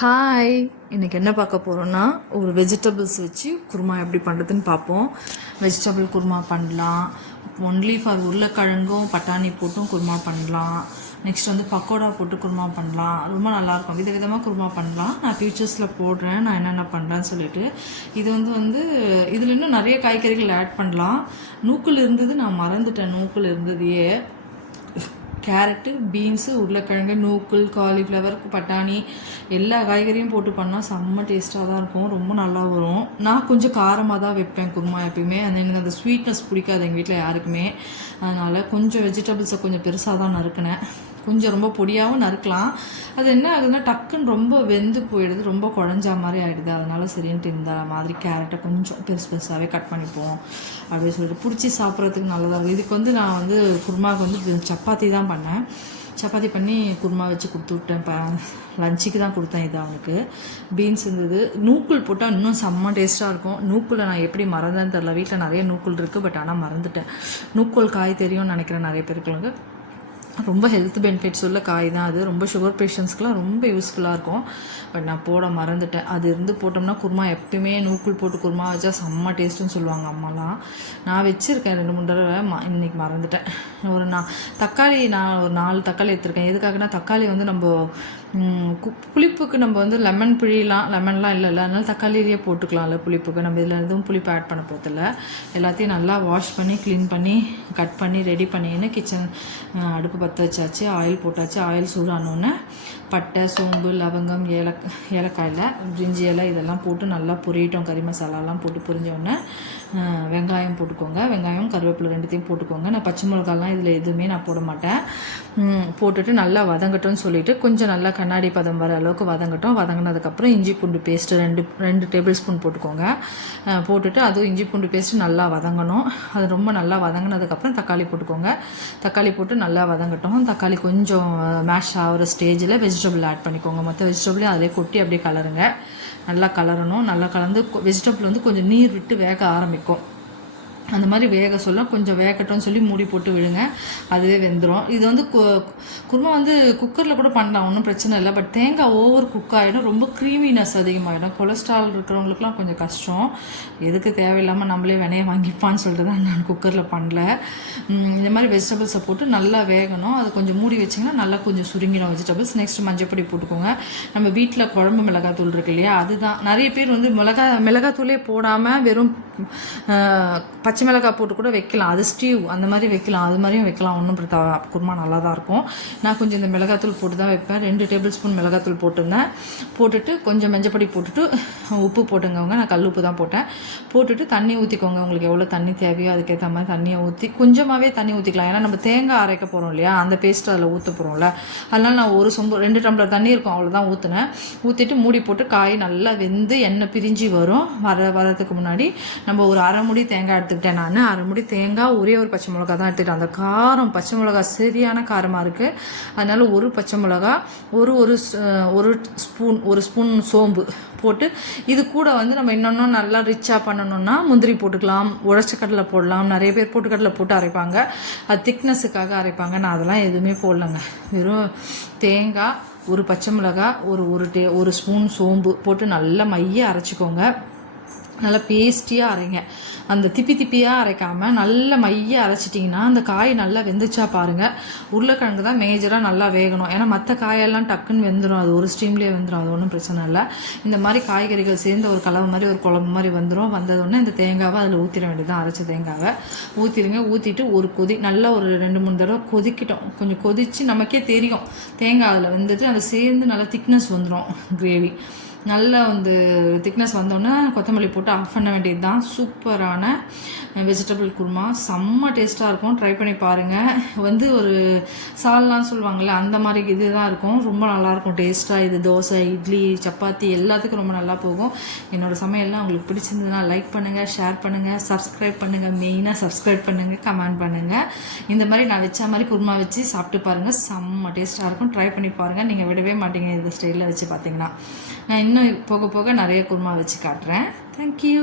Hi இன்றைக்கி என்ன பார்க்க போகிறோன்னா ஒரு வெஜிடபிள்ஸ் வச்சு குருமா எப்படி பண்ணுறதுன்னு பார்ப்போம். வெஜிடபிள் குருமா பண்ணலாம். ஒன்லி ஃபார் உருளைக்கிழங்கும் பட்டாணி போட்டும் குருமா பண்ணலாம். நெக்ஸ்ட் வந்து பக்கோடா போட்டு குருமா பண்ணலாம். ரொம்ப நல்லாயிருக்கும் விதவிதமாக குருமா பண்ணலாம். நான் ஃபியூச்சர்ஸில் போடுறேன். நான் என்னென்ன பண்ணுறேன்னு சொல்லிட்டு. இது வந்து வந்து இதில் இன்னும் நிறைய காய்கறிகள் ஆட் பண்ணலாம். நூக்கில் இருந்தது நான் மறந்துட்டேன். நூக்கில் இருந்ததையே. கேரட்டு பீன்ஸு உருளைக்கிழங்கு நூக்குல் காலிஃப்ளவர் பட்டாணி எல்லா காய்கறியும் போட்டு பண்ணால் செம்ம டேஸ்ட்டாக தான் இருக்கும். ரொம்ப நல்லா வரும். நான் கொஞ்சம் காரமாக தான் வைப்பேன் குருமா எப்பயுமே. அந்த எனக்கு அந்த ஸ்வீட்னஸ் பிடிக்காது எங்கள் வீட்டில் யாருக்குமே. அதனால் கொஞ்சம் வெஜிடபிள்ஸை கொஞ்சம் பெருசாக தான் நறுக்கினேன். கொஞ்சம் ரொம்ப பொடியாகவும் நறுக்கலாம். அது என்ன ஆகுதுன்னா டக்குன்னு ரொம்ப வெந்து போயிடுது ரொம்ப குழஞ்சா மாதிரி ஆகிடுது அதனால சரின்ட்டு இந்த மாதிரி கேரட்டை கொஞ்சம் பெருசு பெருசாகவே கட் பண்ணிப்போம். அப்படின்னு சொல்லிட்டு பிடிச்சி சாப்பிட்றதுக்கு நல்லதாக இருக்கும் இதுக்கு வந்து நான் வந்து குருமாவுக்கு வந்து சப்பாத்தி தான் பண்ணேன். சப்பாத்தி பண்ணி குருமா வச்சு கொடுத்து விட்டேன். இப்போ லஞ்சுக்கு தான் கொடுத்தேன் இது அவனுக்கு. பீன்ஸ் இருந்தது. நூக்குள் போட்டால் இன்னும் செம்ம டேஸ்ட்டாக இருக்கும். நூக்குளை நான் எப்படி மறந்தேன்னு தெரில வீட்டில் நிறைய நூக்குள் இருக்குது பட் ஆனால் மறந்துட்டேன். நூக்குள் காய் தெரியும்னு நினைக்கிறேன் நிறைய பேருக்கு. ரொம்ப ஹெல்த் பெனிஃபிட்ஸ் உள்ள காய் தான் அது. ரொம்ப சுகர் பேஷண்ட்ஸ்க்குலாம் ரொம்ப யூஸ்ஃபுல்லாக இருக்கும். பட் நான் போட மறந்துட்டேன். அது இருந்து போட்டோம்னா குருமா எப்பயுமே நூக்குள் போட்டு குருமா வச்சா செம்ம டேஸ்ட்டுன்னு சொல்லுவாங்க அம்மாலாம். நான் வச்சுருக்கேன் ரெண்டு மூணு தடவை. ம மறந்துட்டேன். ஒரு நான் தக்காளி நான் ஒரு நாலு தக்காளி எடுத்திருக்கேன். எதுக்காகனா தக்காளி வந்து நம்ம புளிப்புக்கு நம்ம வந்து லெமன் பிழிலாம் லெமன்லாம் இல்லைல்ல அதனால தக்காளிலேயே போட்டுக்கலாம்ல புளிப்புக்கு. நம்ம இதில் எதுவும் புளிப்பு ஆட் பண்ண போகிறதில்ல எல்லாத்தையும் நல்லா வாஷ் பண்ணி க்ளீன் பண்ணி கட் பண்ணி ரெடி பண்ணின்னு கிச்சன் அடுப்பு பற்ற வச்சாச்சு. ஆயில் போட்டாச்சு. ஆயில் சூடானோன்னே பட்டை சோம்பு லவங்கம் ஏலக் ஏலக்காயில் பிரிஞ்சி இலை இதெல்லாம் போட்டு நல்லா பொரியட்டும். கறி மசாலாலாம் போட்டு பொரிஞ்சோடனே வெங்காயம் போட்டுக்கோங்க. வெங்காயம் கருவேப்பிலை ரெண்டுத்தையும் போட்டுக்கோங்க. நான் பச்சை மிளகாலாம் இதில் எதுவுமே நான் போட மாட்டேன். போட்டுட்டு நல்லா வதங்கட்டும்னு சொல்லிட்டு கொஞ்சம் நல்லா கண்ணாடி பதம் வர அளவுக்கு வதங்கட்டும். வதங்கினதுக்கப்புறம் இஞ்சி பூண்டு பேஸ்ட்டு ரெண்டு ரெண்டு டேபிள் ஸ்பூன் போட்டுக்கோங்க போட்டுட்டு அதுவும் இஞ்சி பூண்டு பேஸ்ட்டு நல்லா வதங்கணும். அது ரொம்ப நல்லா வதங்கினதுக்கப்புறம் தக்காளி போட்டுக்கோங்க. தக்காளி போட்டு நல்லா வதங்கட்டும். தக்காளி கொஞ்சம் மேஷ் ஆகிற ஸ்டேஜில் வெஜிடபிள் ஆட் பண்ணிக்கோங்க. மற்ற வெஜிடபிளையும் அதிலே கொட்டி அப்படியே கலருங்க. நல்லா கலரணும். நல்லா கலந்து வெஜிடபிள் வந்து கொஞ்சம் நீர் விட்டு வேக ஆரம்பிக்கும். அந்த மாதிரி வேக சொல்ல கொஞ்சம் வேகட்டும்னு சொல்லி மூடி போட்டு விடுங்க. அதுவே வெந்துடும் இது வந்து குருமா வந்து குக்கரில் கூட பண்ணலாம். ஒன்றும் பிரச்சனை இல்லை. பட் தேங்காய் ஓவர் குக் ஆகிடும் ரொம்ப க்ரீமினஸ் அதிகமாகிடும் கொலஸ்ட்ரால் இருக்கிறவங்களுக்குலாம் கொஞ்சம் கஷ்டம். எதுக்கு தேவையில்லாமல் நம்மளே வினைய வாங்கிப்பான்னு சொல்லிட்டு தான் நான் குக்கரில் பண்ணல. இந்த மாதிரி வெஜிடபிள்ஸை போட்டு நல்லா வேகணும். அது கொஞ்சம் மூடி வச்சிங்கன்னா நல்லா கொஞ்சம் சுருங்கிடும் வெஜிடபிள்ஸ் நெக்ஸ்ட் மஞ்சப்பொடி போட்டுக்கோங்க. நம்ம வீட்டில் குழம்பு மிளகாத்தூள் இருக்கு இல்லையா? அதுதான். நிறைய பேர் வந்து மிளகா மிளகாத்தூளே போடாமல் வெறும் பச்சை மிளகாய் போட்டு கூட வைக்கலாம். அது ஸ்டீவ் அந்த மாதிரி வைக்கலாம். அது மாதிரியும் வைக்கலாம். ஒன்றும் குருமா நல்லா தான் இருக்கும். நான் கொஞ்சம் இந்த மிளகாத்தூள் போட்டு தான் வைப்பேன். ரெண்டு டேபிள் ஸ்பூன் மிளகாத்தூள் போட்டிருந்தேன். போட்டுட்டு கொஞ்சம் மெஞ்சப்படி போட்டுட்டு உப்பு போட்டுங்கவங்க நான் கல் உப்பு தான் போட்டேன். போட்டுட்டு தண்ணி ஊற்றிக்கோங்க உங்களுக்கு எவ்வளோ தண்ணி தேவையோ அதுக்கேற்ற மாதிரி தண்ணியை ஊற்றி கொஞ்சமாகவே தண்ணி ஊற்றிக்கலாம் ஏன்னா நம்ம தேங்காய் அரைக்க போகிறோம் இல்லையா? அந்த பேஸ்ட் அதில் ஊற்ற போகிறோம்ல அதனால் நான் ஒரு சொம்பு ரெண்டு டம்ளர் தண்ணி இருக்கும். அவ்வளோதான் ஊற்றினேன் ஊற்றிட்டு மூடி போட்டு காய் நல்லா வெந்து எண்ணெய் பிரிஞ்சு வரும். வர வரதுக்கு முன்னாடி நம்ம ஒரு அரை முடி தேங்காய் எடுத்துக்கிட்டேன் நான். அரை முடி தேங்காய் ஒரே ஒரு பச்சை மிளகா தான் எடுத்துக்கிட்டேன். அந்த காரம் பச்சை மிளகா சரியான காரமாக இருக்குது அதனால் ஒரு பச்சை மிளகா ஒரு ஒரு ஒரு ஸ்பூன் ஒரு ஸ்பூன் சோம்பு போட்டு இது கூட வந்து நம்ம இன்னொன்னும் நல்லா ரிச்சாக பண்ணணும்னா முந்திரி போட்டுக்கலாம் உடச்ச கடலை போடலாம். நிறைய பேர் போட்டு கடலை போட்டு அரைப்பாங்க. அது திக்னஸுக்காக அரைப்பாங்க. நான் அதெல்லாம் எதுவுமே போடலைங்க. வெறும் தேங்காய் ஒரு பச்சை மிளகா ஒரு ஒரு டே ஒரு ஸ்பூன் சோம்பு போட்டு நல்லா மைய அரைச்சிக்கோங்க. நல்லா பேஸ்டியாக அரைங்க. அந்த திப்பி திப்பியாக அரைக்காமல் நல்ல மைய அரைச்சிட்டிங்கன்னா அந்த காய் நல்லா வெந்துச்சா பாருங்கள் உருளைக்கிழங்கு தான் மேஜராக நல்லா வேகணும். ஏன்னா மற்ற காயெல்லாம் டக்குன்னு வெந்துடும் அது ஒரு ஸ்டீம்லேயே வெந்துடும் அது ஒன்றும் பிரச்சனை இல்லை. இந்த மாதிரி காய்கறிகள் சேர்ந்து ஒரு கலவு மாதிரி ஒரு குழம்பு மாதிரி வந்துடும் வந்ததுடனே இந்த தேங்காவை அதில் ஊற்றிட வேண்டியது அரைச்ச தேங்காவை ஊற்றிடுங்க ஊற்றிட்டு ஒரு கொதி நல்லா ஒரு ரெண்டு மூணு தடவை கொதிக்கிட்டோம். கொஞ்சம் கொதித்து நமக்கே தெரியும். தேங்காய் அதில் வந்துட்டு அதை சேர்ந்து நல்லா திக்னஸ் வந்துடும் கிரேவி நல்ல வந்து திக்னஸ் வந்தோடனே கொத்தமல்லி போட்டு ஆஃப் பண்ண வேண்டியது தான் சூப்பரான வெஜிடபிள் குருமா. செம்ம டேஸ்ட்டாக இருக்கும். ட்ரை பண்ணி பாருங்கள் வந்து ஒரு சால்லாம் சொல்லுவாங்கள்ல அந்த மாதிரி இது தான் இருக்கும். ரொம்ப நல்லாயிருக்கும் டேஸ்ட்டாக இது தோசை இட்லி சப்பாத்தி எல்லாத்துக்கும் ரொம்ப நல்லா போகும். என்னோடய சமையல்லாம் உங்களுக்கு பிடிச்சிருந்ததுன்னா லைக் பண்ணுங்கள் ஷேர் பண்ணுங்கள் சப்ஸ்கிரைப் பண்ணுங்கள் மெயினாக சப்ஸ்கிரைப் பண்ணுங்கள் கமெண்ட் பண்ணுங்கள் இந்த மாதிரி நான் வச்ச மாதிரி குருமா வச்சு சாப்பிட்டு பாருங்கள் செம்ம டேஸ்ட்டாக இருக்கும். ட்ரை பண்ணி பாருங்கள் நீங்கள் விடவே மாட்டீங்க இந்த ஸ்டைலில் வச்சு பார்த்தீங்கன்னா நான் இன்னும் போக போக நிறைய குருமா வச்சு காட்டுறேன். தேங்க்யூ